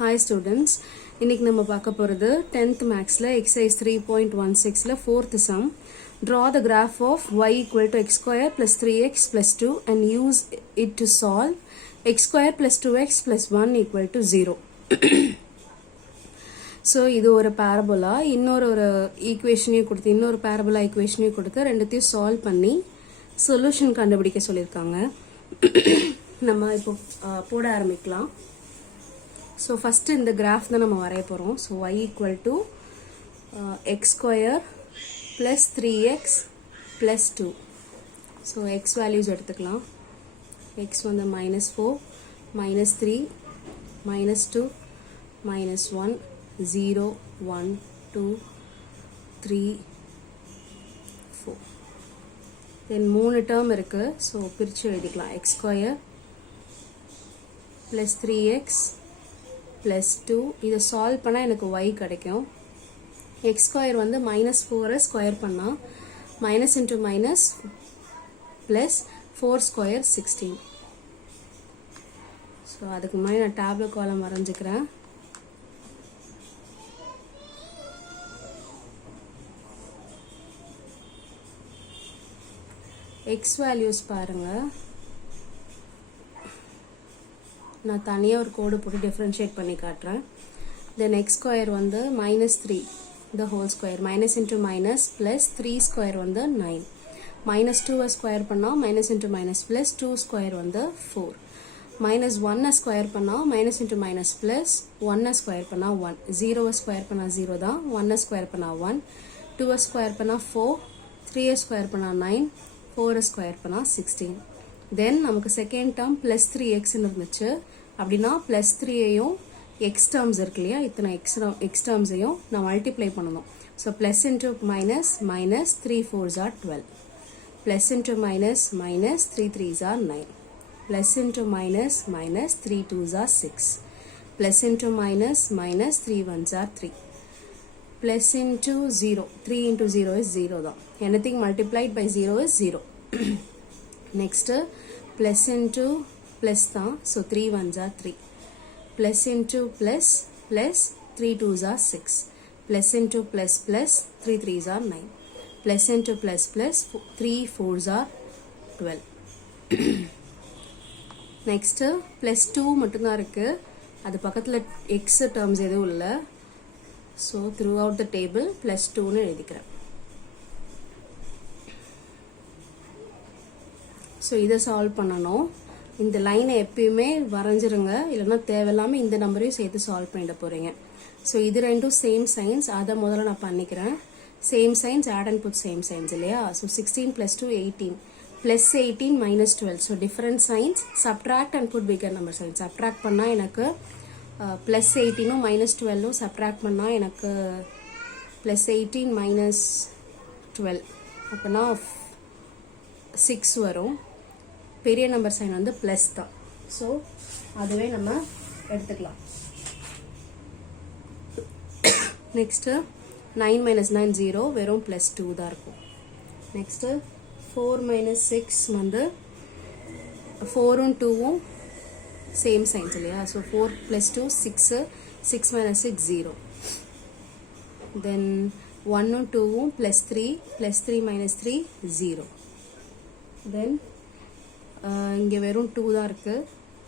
Hi students, இன்னைக்கு நம்ம பார்க்க போறது 10th maxல exercise 3.16ல 4th sum. Draw the graph of y equal to x square plus 3x plus 2 and use it to solve x square plus 2x plus 1 equal to 0. So இது ஒரு parabola, இன்னொரு equationையும் கொடுத்து இன்னொரு parabola equationையும் கொடுத்து ரெண்டுத்தையும் solve பண்ணி solution கண்டுபிடிக்க சொல்லிருக்காங்க. நம்ம இப்போ போட ஆரம்பிக்கலாம். So first in the graph தான் நம்ம வரைய போறோம். So y equal to x square plus 3x plus 2. So x values எடுத்துக்கலாம். x வந்து minus 4, minus 3, minus 2, minus 1, 0, 1, 2, 3, 4. Then 3 term இருக்கு. So பிரிச்சு எழுதிக்கலாம். x square plus 3x plus 2 இதை solve பண்ணா எனக்கு y கிடைக்கும். x square வந்து minus 4 square பண்ணா minus into minus plus 4 square 16. So அதுக்கு முன்னாடி நான் டேபிள் காலம் வரைஞ்சிக்கிறேன். x values பாருங்க. நான் தனியா ஒரு கோடு போட்டு டிஃபரன்ஷியேட் பண்ணி காட்டுறேன். Then x square வந்து minus 3 the whole square, minus into minus plus 3 square வந்து 9, minus 2 square பண்ணா minus into minus plus 2 square வந்து 4, minus 1 square பண்ணா minus into minus plus 1 square பண்ணா 1, 0 square பண்ணா 0 தான், 1 square பண்ணா 1, 2 square பண்ணா 4, 3 square பண்ணா 9, 4 square பண்ணா 16. Then நமக்கு second term plus 3x இருந்துச்சு. அப்படின்னா plus 3ஐயும் x terms இருக்கு இல்லையா, இத்தனை x termsஐயும் நான் multiply பண்ணணும். So plus into minus, minus 3 4s are 12. Plus into minus, minus 3 3s are 9. Plus into minus, minus 3 2s are 6. Plus into minus, minus 3 1s are 3. Plus into 0. 3 into 0 is 0 தான். Anything multiplied by 0 is 0. Next plus into plus தான், so 3 1s are 3, plus into plus plus 3 2s are 6, plus into plus plus 3 3s are 9, plus into plus plus 3 4s are 12. Next plus 2 மட்டும்தான் இருக்கு, அது பக்கத்துல x terms எதுவும் இல்ல. So throughout the table plus 2 னு எழுதிக்கிறேன். So இதை solve பண்ணணும். இந்த லைனை எப்பயுமே வரைஞ்சிருங்க, இல்லைன்னா தேவையில்லாமல் இந்த நம்பரையும் சேர்த்து சால்வ் பண்ணிட போறீங்க. ஸோ இது ரெண்டும் சேம் சைன்ஸ், அதை முதல்ல நான் பண்ணிக்கிறேன். Same signs add and put same signs இல்லையா. So 16 plus 2 18 plus 18 minus 12. So different signs, subtract and put bigger number signs. Subtract பண்ணால் எனக்கு ப்ளஸ் 18ம் மைனஸ் 12ம் சப்ட்ராக்ட் பண்ணால் எனக்கு ப்ளஸ் 18 மைனஸ் 12 அப்படின்னா 6 வரும். பெரிய நம்பர் சைன் வந்து பிளஸ் தான். ஸோ அதுவே நம்ம எடுத்துக்கலாம். நெக்ஸ்ட் 9 minus 9 0, வெறும் பிளஸ் 2 தான் இருக்கும். நெக்ஸ்ட் 4 minus 6 வந்து 4ம் 2ம் சேம் சைன்ஸ் இல்லையா. So 4 plus 2 6, 6 minus 6 0. தென் 1ம் 2ம் plus 3, plus 3 minus 3 0. தென் இங்கே வெறும் 2 தான் இருக்கு,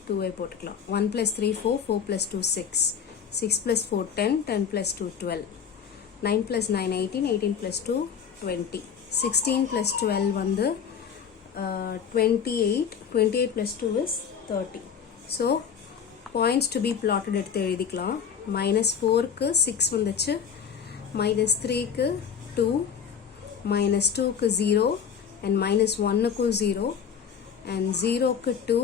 2ஐ போட்டுக்கலாம். 1 plus 3 4, 4 plus 2 6, 6 plus 4 10, 10 plus 2 12, 9 plus 9 18, 18 plus 2 20, 16 plus 12 வந்து 28, 28 plus 2 is 30. So points to be plotted எடுத்து எழுதிக்கலாம். minus 4க்கு 6 வந்துச்சு, minus 3க்கு 2, minus 2க்கு 0, and minus 1க்கு 0, and 0க்கு 2,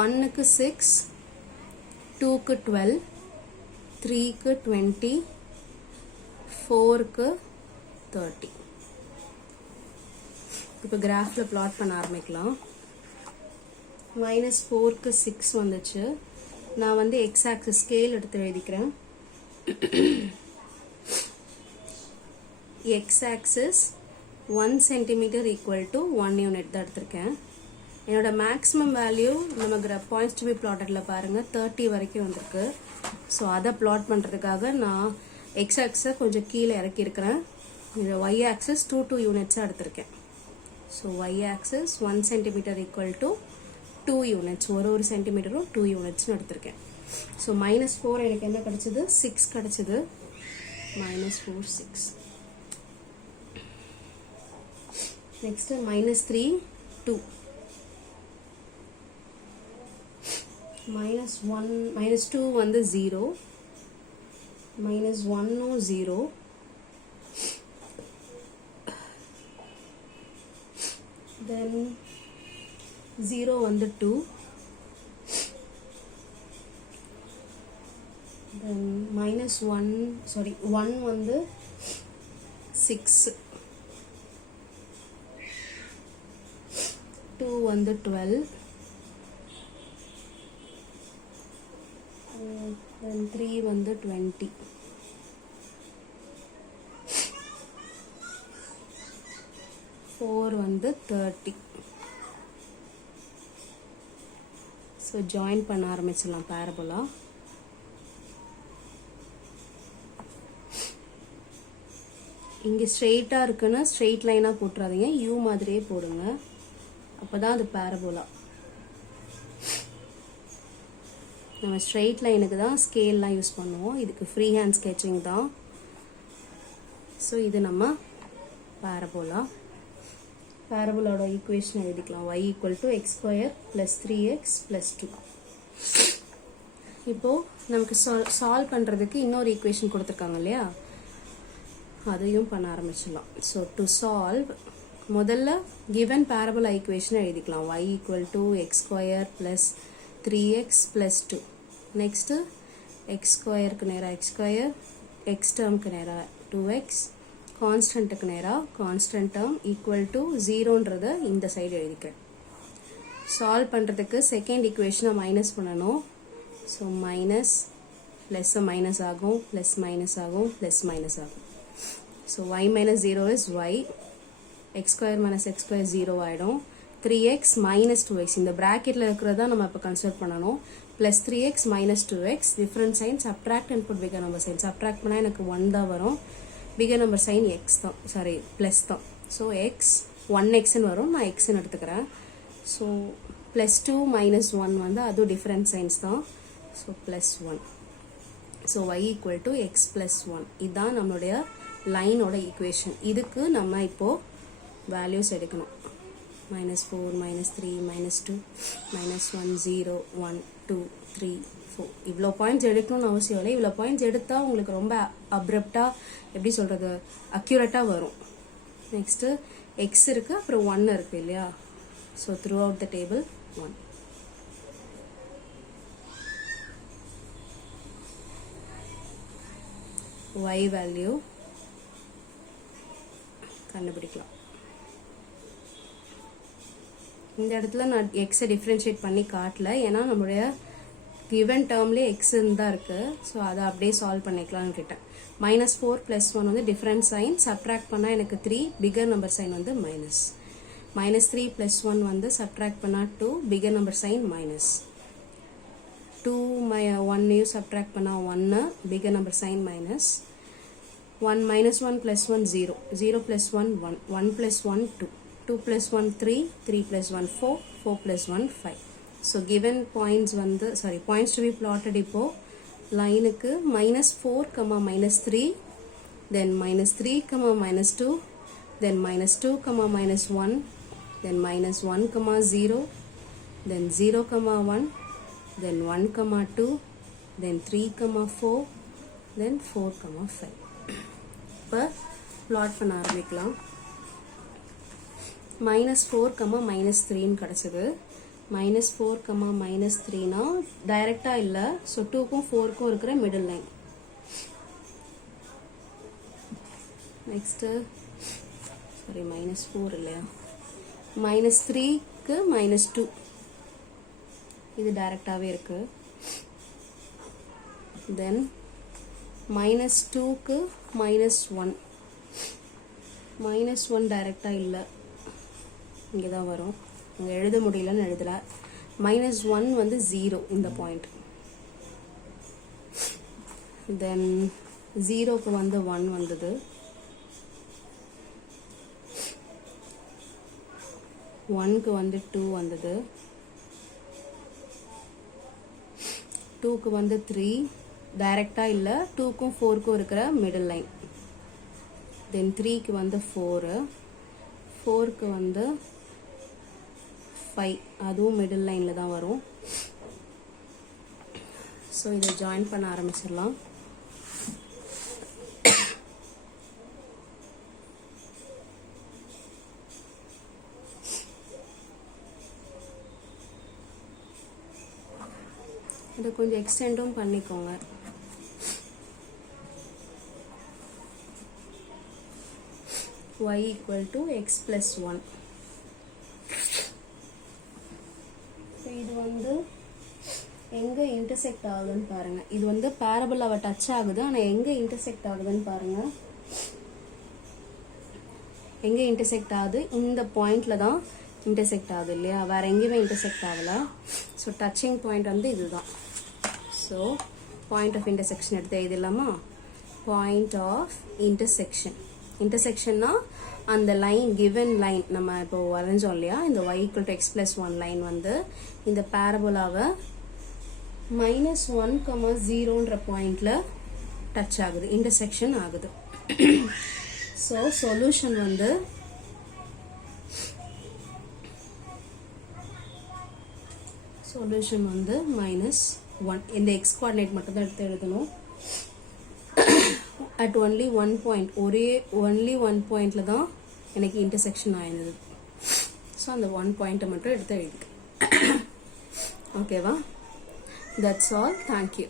1க்கு 6, 2க்கு 12, 3க்கு 20, 4க்கு 30. இப்போ கிராஃபில் பிளாட் பண்ண ஆரம்பிக்கலாம். minus 4க்கு 6 வந்துச்சு. நான் வந்து x axis ஸ்கேல் எடுத்து எழுதிக்கிறேன். x axis 1 centimeter equal to 1 unit தான் எடுத்திருக்கேன். என்னோட மேக்ஸிமம் வேல்யூ நம்ம பாயிண்ட்ஸ் டு பி பிளாட்டட்ல பாருங்கள் 30 வரைக்கும் வந்திருக்கு. ஸோ அதை பிளாட் பண்ணுறதுக்காக நான் எக்ஸ் ஆக்ஸை கொஞ்சம் கீழே இறக்கியிருக்கிறேன். இந்த ஒய் ஆக்சஸ் 2 யூனிட்ஸாக எடுத்திருக்கேன். So Y axis 1 centimetre equal to 2 units, ஒரு சென்டிமீட்டரும் 2 யூனிட்ஸ்னு எடுத்திருக்கேன். ஸோ -4 எனக்கு என்ன கிடைச்சது, 6 கிடைச்சது. -4 6. நெக்ஸ்ட் -3 2, -2 வந்து 0, -1 0, then 0 வந்து 2, then -1 வந்து 6, 2 வந்து 12, then 3 வந்து 20, 4 வந்து 30. ஸோ ஜாயின் பண்ண ஆரம்பிச்சிடலாம் பேரபோலா. இங்கே ஸ்ட்ரெயிட்டாக இருக்குன்னு ஸ்ட்ரெயிட் லைனாக போட்டுறாதீங்க, யூ மாதிரியே போடுங்க, அப்போ தான் அது பேரபோலா. நம்ம ஸ்ட்ரெயிட் லைனுக்கு தான் ஸ்கேல்லாம் யூஸ் பண்ணுவோம், இதுக்கு ஃப்ரீ ஹேண்ட் ஸ்கெட்சிங் தான். ஸோ இது நம்ம பேரபோலா. பேரபோலோட ஈக்குவேஷன் எழுதிக்கலாம், y = x² + 3x + 2. இப்போது நமக்கு சால்வ் பண்ணுறதுக்கு இன்னொரு ஈக்குவேஷன் கொடுத்துருக்காங்க இல்லையா, அதையும் பண்ண ஆரம்பிச்சிடலாம். ஸோ டு சால்வ் முதல்ல கிவன் பேரபோலா ஈக்குவேஷனை எழுதிக்கலாம், y = x² + 3x + 2. நெக்ஸ்ட்டு x²க்கு நேராக x², x டேர்முக்கு நேராக 2x, கான்ஸ்டன்ட்டுக்கு நேராக கான்ஸ்டன்ட் டேர்ம் ஈக்குவல் டு 0ன்றதை இந்த சைடு எழுதிக்கிறேன். சால்வ் பண்ணுறதுக்கு செகண்ட் ஈக்குவேஷனை மைனஸ் பண்ணணும். ஸோ மைனஸ் ப்ளஸ் மைனஸ் ஆகும், ப்ளஸ் மைனஸ் ஆகும், ப்ளஸ் மைனஸ் ஆகும். So y - 0 is y, x² - x² 0 ஆகிடும். 3x - 2x இந்த ப்ராக்கெட்டில் இருக்கிறதா நம்ம இப்போ கன்சிடர் பண்ணணும். Plus 3x - 2x, different sign subtract and put bigger number sign. Subtract பண்ணால் எனக்கு 1 தான் வரும், பிகர் நம்பர் சைன் எக்ஸ் தான், சாரி ப்ளஸ் தான். ஸோ எக்ஸ் 1xன்னு வரும், நான் எக்ஸ்ன்னு எடுத்துக்கிறேன். ஸோ +2 - 1 வந்து அதுவும் டிஃப்ரெண்ட் சைன்ஸ் தான். ஸோ +1. So y = x + 1. இதுதான் நம்மளுடைய லைனோட ஈக்குவேஷன். இதுக்கு நம்ம இப்போது வேல்யூஸ் எடுக்கணும். -4, -3, -2, -1 0 1 2 3 4 இவ்வளோ பாயிண்ட்ஸ் எடுக்கணும்னு அவசியம் இல்லை. இவ்வளோ பாயிண்ட்ஸ் எடுத்தால் உங்களுக்கு ரொம்ப அப்ரப்டாக எப்படி சொல்கிறது அக்யூரேட்டாக வரும். நெக்ஸ்ட்டு எக்ஸ் இருக்குது, அப்புறம் 1 இருக்குது இல்லையா. So through out the table 1. y value கண்டுபிடிக்கலாம். இந்த இடத்துல நான் எக்ஸை டிஃப்ரென்ஷியேட் பண்ணி காட்டல, ஏன்னா நம்மளுடைய கிவன் டேர்ம்லேயே எக்ஸ்ன்னு தான் இருக்குது. ஸோ அதை அப்படியே சால்வ் பண்ணிக்கலாம்னு கேட்டேன். -4 + 1 வந்து டிஃப்ரெண்ட் சைன், சப்ட்ராக்ட் பண்ணால் எனக்கு 3, பிகர் நம்பர் சைன் வந்து மைனஸ். -3 + 1 வந்து சப்ட்ராக்ட் பண்ணால் 2, bigger number sign minus. 2 1 subtract பண்ணால் 1, bigger number sign minus. 1 -1 + 1 0, 0 + 1 1, 1 + 1 2, 2 + 1 3, 3 + 1 4, 4 + 1 5. So given points வந்து points to be plotted இப்போ லைனுக்கு -4, -3, then -3, -2, then -2, -1, then -1, 0, then 0, 1, then 1, 2, then 3, 4, then 4, 5. இப்போ plot பண்ண ஆரம்பிக்கலாம். -4, -3ன்னு கிடச்சிது. -4, -3னா டைரெக்டாக இல்லை. ஸோ 2க்கும் 4க்கும் இருக்கிற மிடில் லைன். நெக்ஸ்ட்டு சாரி -4 இல்லையா, -3க்கு -2 இது டைரெக்டாகவே இருக்குது. தென் -2க்கு -1, -1 டைரெக்டாக இல்லை, இங்கே தான் வரும். இங்கே எழுத முடியலன்னு எழுதல. -1 வந்து 0 இந்த பாயிண்ட். தென் 0க்கு வந்து 1 வந்தது. 1க்கு வந்து 2 வந்தது. 2க்கு வந்து 3 டைரக்டா இல்ல, 2க்கும் 4க்கும் இருக்கிற மிடில் லைன். தென் 3க்கு வந்து 4, 4க்கு வந்து 5, அதுவும் மிடில் லைன்ல தான் வரும். ஸோ இதை ஜாயின் பண்ண ஆரம்பிச்சிடலாம். இதை கொஞ்சம் எக்ஸ்டெண்டும் பண்ணிக்கோங்க. y equal to x plus 1. இது வந்து எங்க இன்டர்செக்ட் ஆகுதுன்னு பாருங்க. இது வந்து பேரபோலாவை டச் ஆகுது, ஆனா எங்க இன்டர்செக்ட் ஆகுதுன்னு பாருங்க. எங்க இன்டர்செக்ட் ஆகுது? இந்த பாயிண்ட்ல தான் இன்டர்செக்ட் ஆகுது இல்லையா, வேற எங்கேயுமே இன்டர்செக்ட் ஆகல. ஸோ டச்சிங் பாயிண்ட் வந்து இதுதான். ஸோ பாயிண்ட் ஆஃப் இன்டர்செக்ஷன் எடுத்து எழுதிடலாமா? Point of intersection. இன்டர்செக்ஷன்னா அந்த லைன், கிவன் லைன் நம்ம இப்போ வரைஞ்சோம் இல்லையா, இந்த y equal to x plus 1 line வந்து இந்த பேரபோலாவை -1,0ன்ற பாயிண்ட்ல டச் ஆகுது, இன்டர்செக்ஷன் ஆகுது. ஸோ சொல்யூஷன் வந்து -1. இந்த x கோஆர்டினேட் மட்டும் தான் எடுத்து எழுதணும். at only one point, only one pointல தான் எனக்கு இன்டர்செக்ஷன் ஆயிருந்தது. ஸோ அந்த 1 பாயிண்ட்டை மட்டும் எடுத்து எழுதிக்க. ஓகேவா? That's all. Thank you.